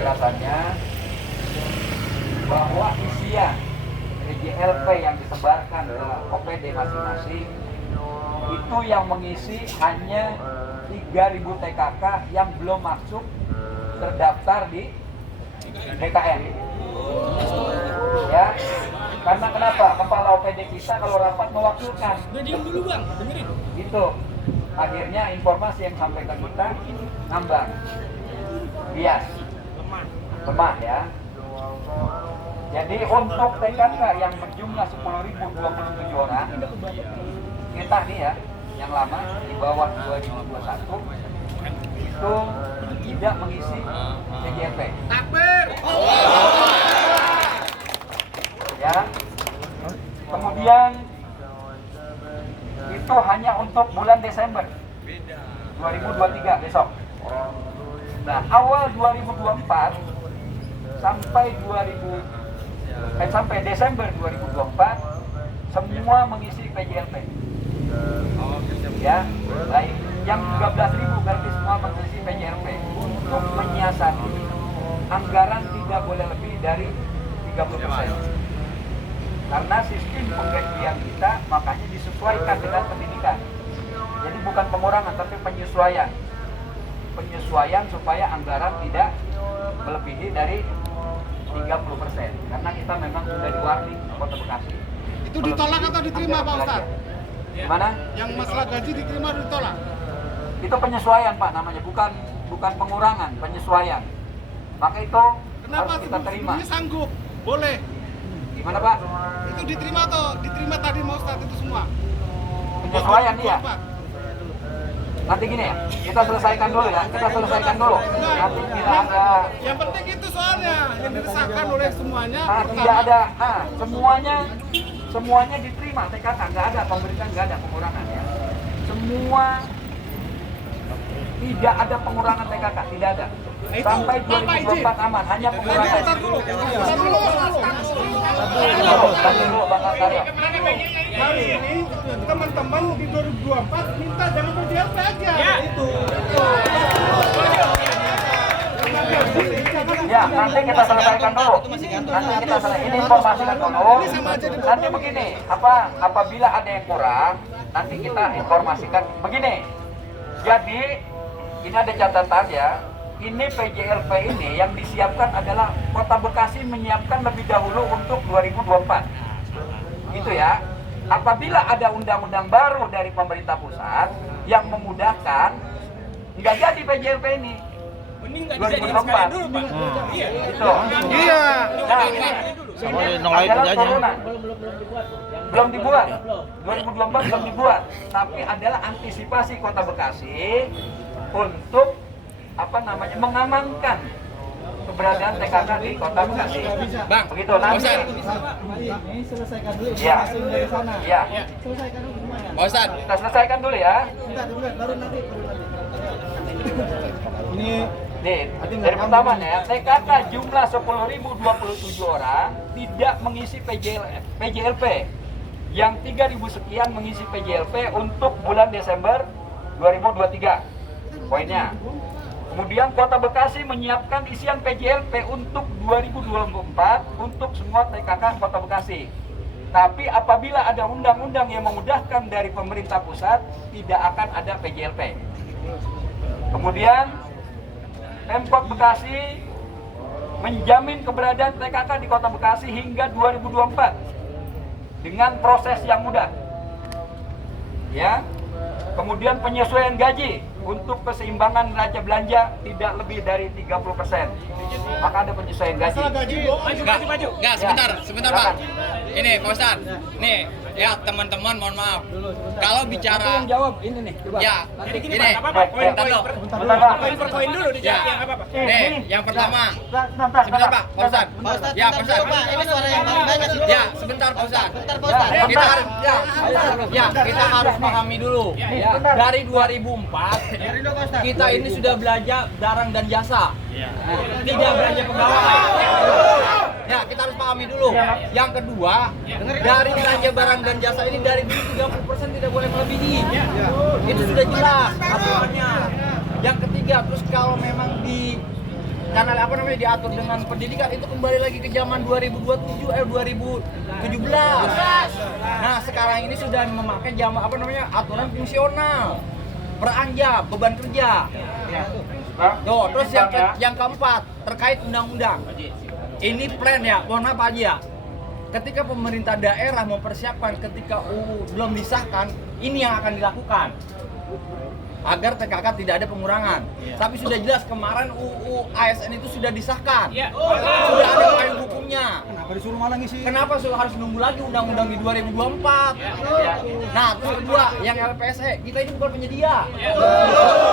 penjelasannya bahwa isian PJLP yang disebarkan ke OPD masing-masing itu yang mengisi hanya 3.000 TKK yang belum masuk terdaftar di BKN. Ya, karena kenapa? Kepala OPD kita kalau rapat mewakilkan. Diam dulu bang, dengerin. Itu akhirnya informasi yang sampaikan kita ngambang, bias, lemah ya. Jadi untuk TKK yang berjumlah 10.027 orang, kita nih ya, yang lama di bawah 2021 itu tidak mengisi PJLP. Takbir. Ya. Kemudian itu hanya untuk bulan Desember 2023 besok. Nah, awal 2024 sampai Desember 2024 semua mengisi PJLP. Ya, baik yang 13.000 berarti semua mengisi PJLP untuk menyiasati anggaran tidak boleh lebih dari 30%. Karena sistem penggajian kita makanya disesuaikan dengan pendidikan. Jadi bukan pengurangan tapi penyesuaian. Penyesuaian supaya anggaran tidak melebihi dari 30%. Karena kita memang sudah di-warning Kota Bekasi. Itu ditolak atau diterima Pak Ustadz? Gimana? Yang masalah gaji diterima atau ditolak? Itu penyesuaian Pak namanya, bukan pengurangan, penyesuaian. Maka itu Kenapa harus kita terima. Ini sanggup? Boleh. Gimana Pak? Itu diterima atau diterima tadi Pak Ustadz itu semua? Penyesuaian iya. Nanti gini ya, kita selesaikan dulu ya, kita selesaikan dulu. Nanti kita ada. Yang penting itu soalnya yang diresahkan oleh semuanya. Tidak ada, semuanya diterima TKK, nggak ada pemberitaan, nggak ada pengurangan ya. Semua tidak ada pengurangan TKK, tidak ada. Sampai 2024 aman, hanya pengurangan. Dulu, Bang Artaryo. Hari ini teman-teman di 2024 minta jangan PJLP aja. Ya. Itu. Ya, nanti kita selesaikan dulu. Nanti kita selesai. Ini informasikan dulu. Nanti begini, apabila ada yang kurang, nanti kita informasikan begini. Jadi, ini ada catatan ya. Ini PJLP ini yang disiapkan adalah Kota Bekasi menyiapkan lebih dahulu untuk 2024. Gitu ya. Apabila ada undang-undang baru dari pemerintah pusat yang memudahkan, nggak jadi PJLP ini. Mending nggak dijadiin sekalian dulu pak. Iya. Itu. Iya. Nah, ini adalah turunan. Belum dibuat. 2024 belum dibuat. Tapi adalah antisipasi Kota Bekasi untuk mengamankan keberadaan TKK di Kota Bekasi. Bang, Begitu nanti. Ini selesaikan dulu Ya. informasi dari sana. Ya. Selesaikan dulu semuanya. Pak Ustadz. Kita selesaikan dulu ya. Bentar, baru nanti. Ini Nih, dari pertama ya, TKK jumlah 10.027 orang tidak mengisi PJLP. Yang 3.000 sekian mengisi PJLP untuk bulan Desember 2023. Poinnya. Kemudian Kota Bekasi menyiapkan isian PJLP untuk 2024 untuk semua TKK Kota Bekasi. Tapi apabila ada undang-undang yang memudahkan dari pemerintah pusat, tidak akan ada PJLP. Kemudian Pemkot Bekasi menjamin keberadaan TKK di Kota Bekasi hingga 2024 dengan proses yang mudah. Ya. Kemudian penyesuaian gaji untuk keseimbangan neraca belanja tidak lebih dari 30%. Maka ada penyesuaian gaji. Maju. Enggak, sebentar Pak. Ini Pak Ustadz. Nih, ya teman-teman mohon maaf. Kalau bicara yang jawab ini nih, coba. ya, Nanti ini apa-apa. bentar dulu. Bentar, Per koin dulu dijawab yang apa Pak? Nih, yang pertama. Sebentar, Sebentar Pak, Pak Ustadz. Ya, Pak Ustadz. ini suara yang paling banyak sih. Ya, sebentar Pak Ustadz. Bentar, Pak Ustadz. Kita harus pahami dulu. Dari 2004 kita ini sudah belanja barang dan jasa. Tidak belanja pegawai. Ya, kita harus pahami dulu. Yang kedua, dari belanja barang dan jasa ini dari dulu 30% tidak boleh melebihi. Itu sudah jelas aturannya. Yang ketiga, terus kalau memang karena apa namanya diatur dengan pendidikan itu kembali lagi ke zaman 2017. Nah, sekarang ini sudah memakai aturan fungsional. Beranjak beban kerja. Tuh, terus yang keempat terkait undang-undang. Ini plan ya, mohon maaf Pak Haji ya. Ketika pemerintah daerah mempersiapkan ketika UU belum disahkan, ini yang akan dilakukan agar TKK tidak ada pengurangan. Tapi sudah jelas kemarin UU ASN itu sudah disahkan. Sudah ada payung hukumnya. Kenapa disuruh malah ngisi? Kenapa harus nunggu lagi undang-undang di 2024? Nah, terus kedua, yang LPSE, kita ini bukan penyedia.